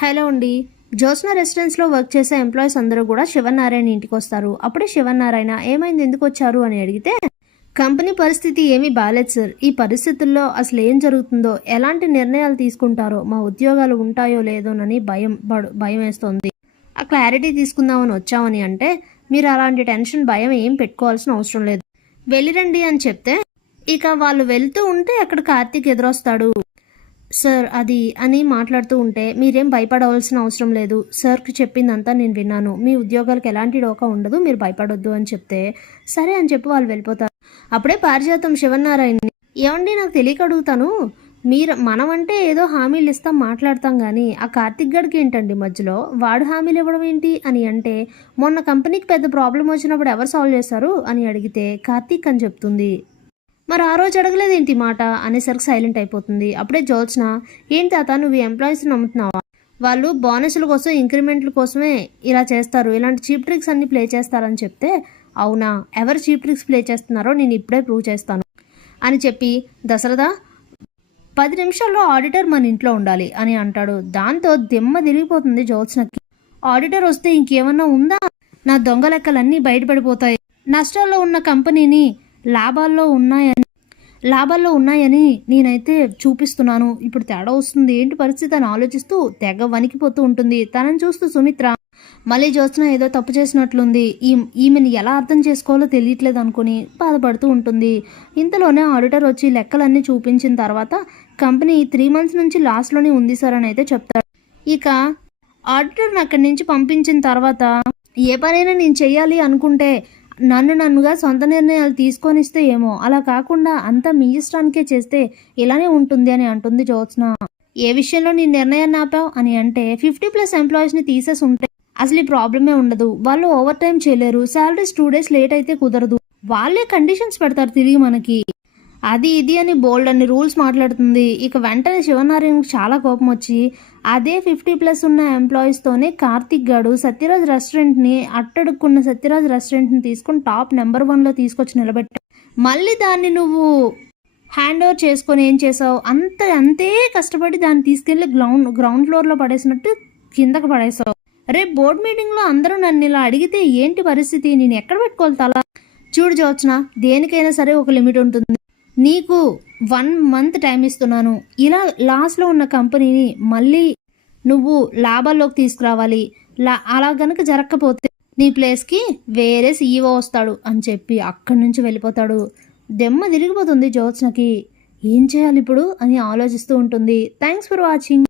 Hello అండి. జ్యోత్స్న రెసిడెన్స్లో work చేసే ఎంప్లాయీస్ అందరూ కూడా శివనారాయణ ఇంటికి వస్తారు. అప్పుడే శివనారాయణ ఏమైంది ఎందుకు వచ్చారు అని అడిగితే కంపెనీ పరిస్థితి ఏమీ బాలేదు సార్. ఈ పరిస్థితుల్లో అసలు ఏం జరుగుతుందో ఎలాంటి నిర్ణయాలు తీసుకుంటారో మా ఉద్యోగాలు ఉంటాయో లేదోనని భయం భయం వేస్తోంది. ఆ క్లారిటీ తీసుకుందామని వచ్చామని అంటే మీరు అలాంటి టెన్షన్ భయం ఏం పెట్టుకోవాల్సిన అవసరం లేదు. వెళ్ళిరండి అని చెప్తే ఇక వాళ్ళు వెళ్తూ ఉంటే అక్కడ కార్తీక్ ఎదురొస్తాడు. సార్ అది అని మాట్లాడుతూ ఉంటే మీరేం భయపడవలసిన అవసరం లేదు. సార్కి చెప్పిందంతా నేను విన్నాను. మీ ఉద్యోగాలకు ఎలాంటి డోకా ఉండదు మీరు భయపడొద్దు అని చెప్తే సరే అని చెప్పి వాళ్ళు వెళ్ళిపోతారు. అప్పుడే పారిజాతం శివనారాయణని ఏమండి నాకు తెలియక అడుగుతాను. మీరు మనం అంటే ఏదో హామీలు ఇస్తాం మాట్లాడతాం కానీ ఆ కార్తిక్ గడికి ఏంటండి మధ్యలో? వాడు హామీలు ఇవ్వడం ఏంటి? అని అంటే మొన్న కంపెనీకి పెద్ద ప్రాబ్లం వచ్చినప్పుడు ఎవరు సాల్వ్ చేశారు? అని అడిగితే కార్తిక్ అని చెప్తుంది. మరి ఆ రోజు అడగలేదేంటి మాట? అనేసరికి సైలెంట్ అయిపోతుంది. అప్పుడే జోత్స్న ఏంటి తాత నువ్వు ఎంప్లాయీస్ నమ్ముతున్నావా? వాళ్ళు బోనస్ల కోసం ఇంక్రిమెంట్ల కోసమే ఇలా చేస్తారు. ఇలాంటి చీప్ ట్రిక్స్ అన్ని ప్లే చేస్తారని చెప్తే అవునా? ఎవరు చీప్ ట్రిక్స్ ప్లే చేస్తున్నారో నేను ఇప్పుడే ప్రూవ్ చేస్తాను అని చెప్పి దశరథ పది నిమిషాల్లో ఆడిటర్ మన ఇంట్లో ఉండాలి అని అంటాడు. దాంతో దిమ్మ తిరిగిపోతుంది జోత్స్నకి ఆడిటర్ వస్తే ఇంకేమన్నా ఉందా? నా దొంగ లెక్కలన్నీ బయటపడిపోతాయి. నష్టాల్లో ఉన్న కంపెనీని లాభాల్లో ఉన్నాయని లాభాల్లో ఉన్నాయని నేనైతే చూపిస్తున్నాను. ఇప్పుడు తేడా వస్తుంది. ఏంటి పరిస్థితి అని ఆలోచిస్తూ తెగ వణికిపోతూ ఉంటుంది. తనని చూస్తూ సుమిత్ర మళ్ళీ జ్యోత్స్న ఏదో తప్పు చేసినట్లుంది. ఈ ఈమెను ఎలా అర్థం చేసుకోవాలో తెలియట్లేదు అనుకుని బాధపడుతూ ఉంటుంది. ఇంతలోనే ఆడిటర్ వచ్చి లెక్కలన్నీ చూపించిన తర్వాత కంపెనీ త్రీ మంత్స్ నుంచి లాస్ట్లోనే ఉంది సార్ అని అయితే చెప్తాడు. ఇక ఆడిటర్ని అక్కడి నుంచి పంపించిన తర్వాత ఏ పనైనా నేను చేయాలి అనుకుంటే నన్ను నన్నుగా సొంత నిర్ణయాలు తీసుకొనిస్తే ఏమో? అలా కాకుండా అంతా మీ ఇష్టానికే చేస్తే ఇలానే ఉంటుంది అని అంటుంది జ్యోత్స్న. ఏ విషయంలో నీ నిర్ణయాన్ని ఆపావు? అని అంటే ఫిఫ్టీ ప్లస్ ఎంప్లాయీస్ని తీసేసి ఉంటే అసలు ఈ ప్రాబ్లమే ఉండదు. వాళ్ళు ఓవర్ టైం చేయలేరు. శాలరీస్ టూ డేస్ లేట్ అయితే కుదరదు. వాళ్ళే కండిషన్స్ పెడతారు తిరిగి మనకి. అది ఇది అని బోల్డ్ అని రూల్స్ మాట్లాడుతుంది. ఇక వెంటనే శివనారాయణకు చాలా కోపం వచ్చి అదే ఫిఫ్టీ ప్లస్ ఉన్న ఎంప్లాయీస్తోనే కార్తిక్ గాడు సత్యరాజ్ రెస్టారెంట్ని అట్టడుక్కున్న సత్యరాజ్ రెస్టారెంట్ని తీసుకొని టాప్ నెంబర్ వన్లో తీసుకొచ్చి నిలబెట్టావు మళ్ళీ దాన్ని నువ్వు హ్యాండ్ ఓవర్ చేసుకొని ఏం చేసావు? అంత అంతే కష్టపడి దాన్ని తీసుకెళ్ళి గ్రౌండ్ గ్రౌండ్ ఫ్లోర్లో పడేసినట్టు కిందకు పడేసావు. రేపు బోర్డ్ మీటింగ్లో అందరూ నన్ను ఇలా అడిగితే ఏంటి పరిస్థితి? నేను ఎక్కడ పెట్టుకోవాలి తలా? చూడు జోత్స్న దేనికైనా సరే ఒక లిమిట్ ఉంటుంది. నీకు వన్ మంత్ టైం ఇస్తున్నాను. ఇలా లాస్లో ఉన్న కంపెనీని మళ్ళీ నువ్వు లాభాల్లోకి తీసుకురావాలి. లా అలా గనక జరగకపోతే నీ ప్లేస్కి వేరే సీఈఓ వస్తాడు అని చెప్పి అక్కడి నుంచి వెళ్ళిపోతాడు. దెమ్మ తిరిగిపోతుంది జ్యోత్స్నకి. ఏం చేయాలి ఇప్పుడు అని ఆలోచిస్తూ ఉంటుంది. Thanks for watching